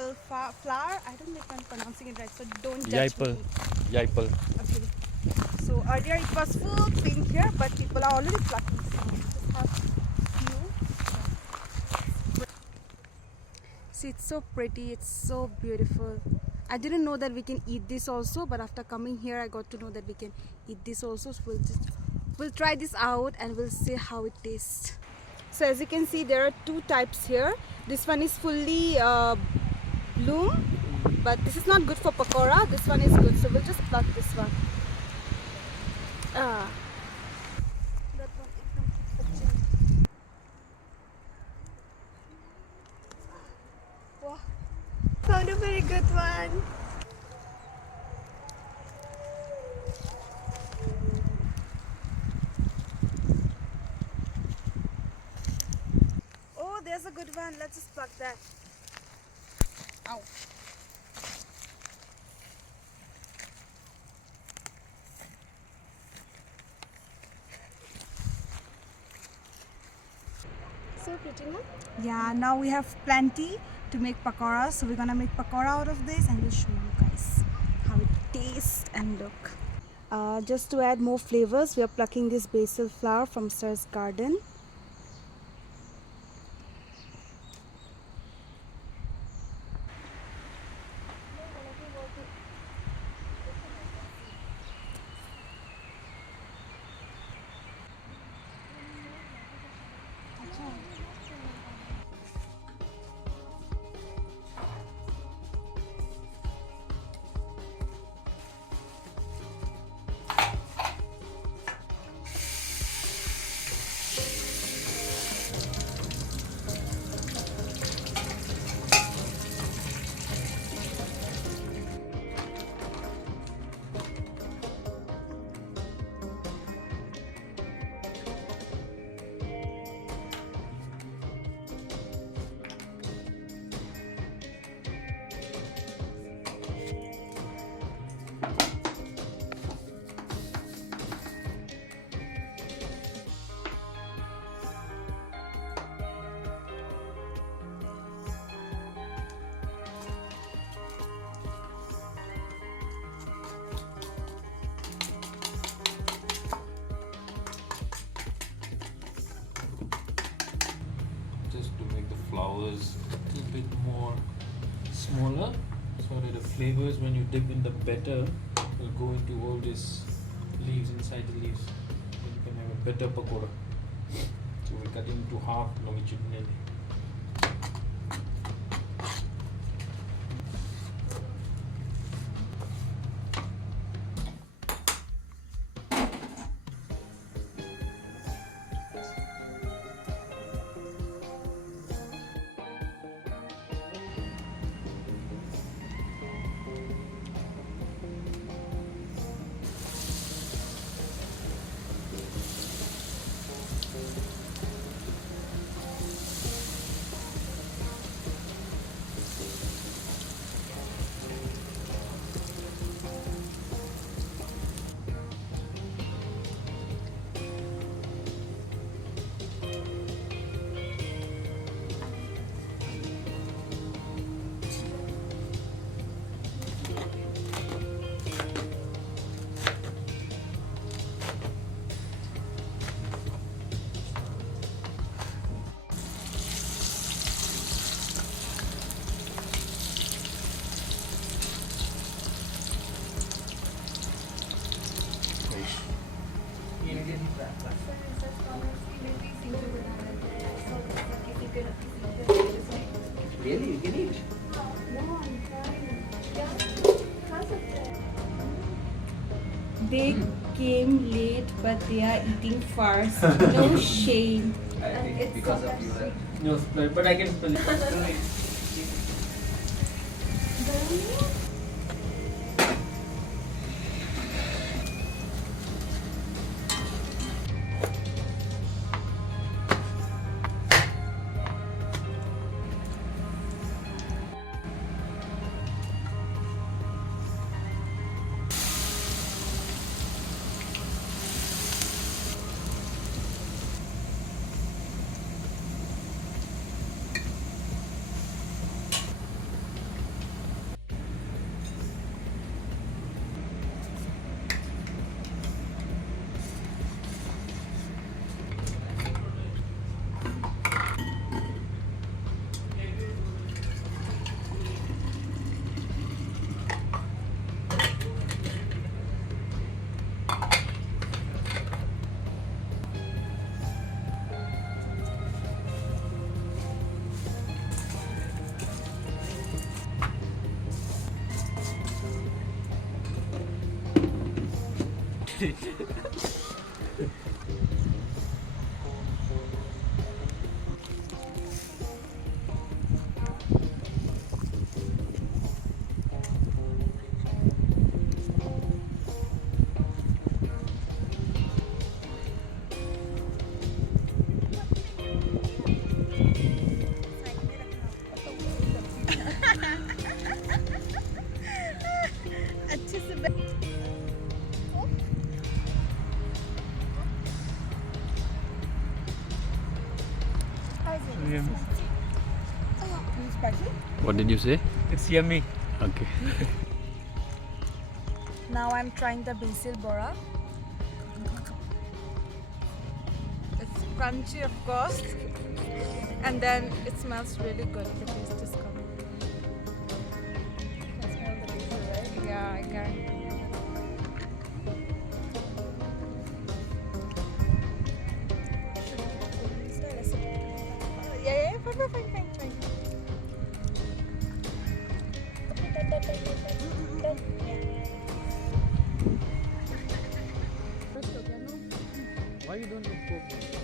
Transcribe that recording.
apple flower. I don't know if I'm pronouncing it right, so don't judge Jaipal. me. Jaipal. Okay. So earlier it was full pink here, but people are already plucking some. Just have few. See, it's so pretty. It's so beautiful. I didn't know that we can eat this also, but after coming here, I got to know that we can eat this also. So we'll try this out and we'll see how it tastes. So as you can see, there are two types here. This one is fully bloom, but this is not good for pakora. This one is good, so we'll just pluck this one. Ah. That one ekdam kachhi. Wow, found a very good one. Oh, there's a good one. Let's just pluck that. Ow. So pretty, no? Yeah, now we have plenty to make pakora. So we're gonna make pakora out of this and we'll show you guys how it tastes and look. Just to add more flavors, we are plucking this basil flower from Sir's garden. Just to make the flowers a little bit more smaller so that the flavors when you dip in the batter will go into all these leaves inside the leaves. Then you can have a better pakora. So we cut it into half longitudinally. Really? You can eat? They came late, but they are eating fast. No shame. I think because of you. Right? No, but I can spell it. already. अच्छे से बैठ What did you say? It's yummy. Okay. Now I'm trying the basil bora. It's crunchy, of course, and then it smells really good. The taste is coming. You can smell the basil, right? Yeah, I can. Yeah, fine. Why you don't look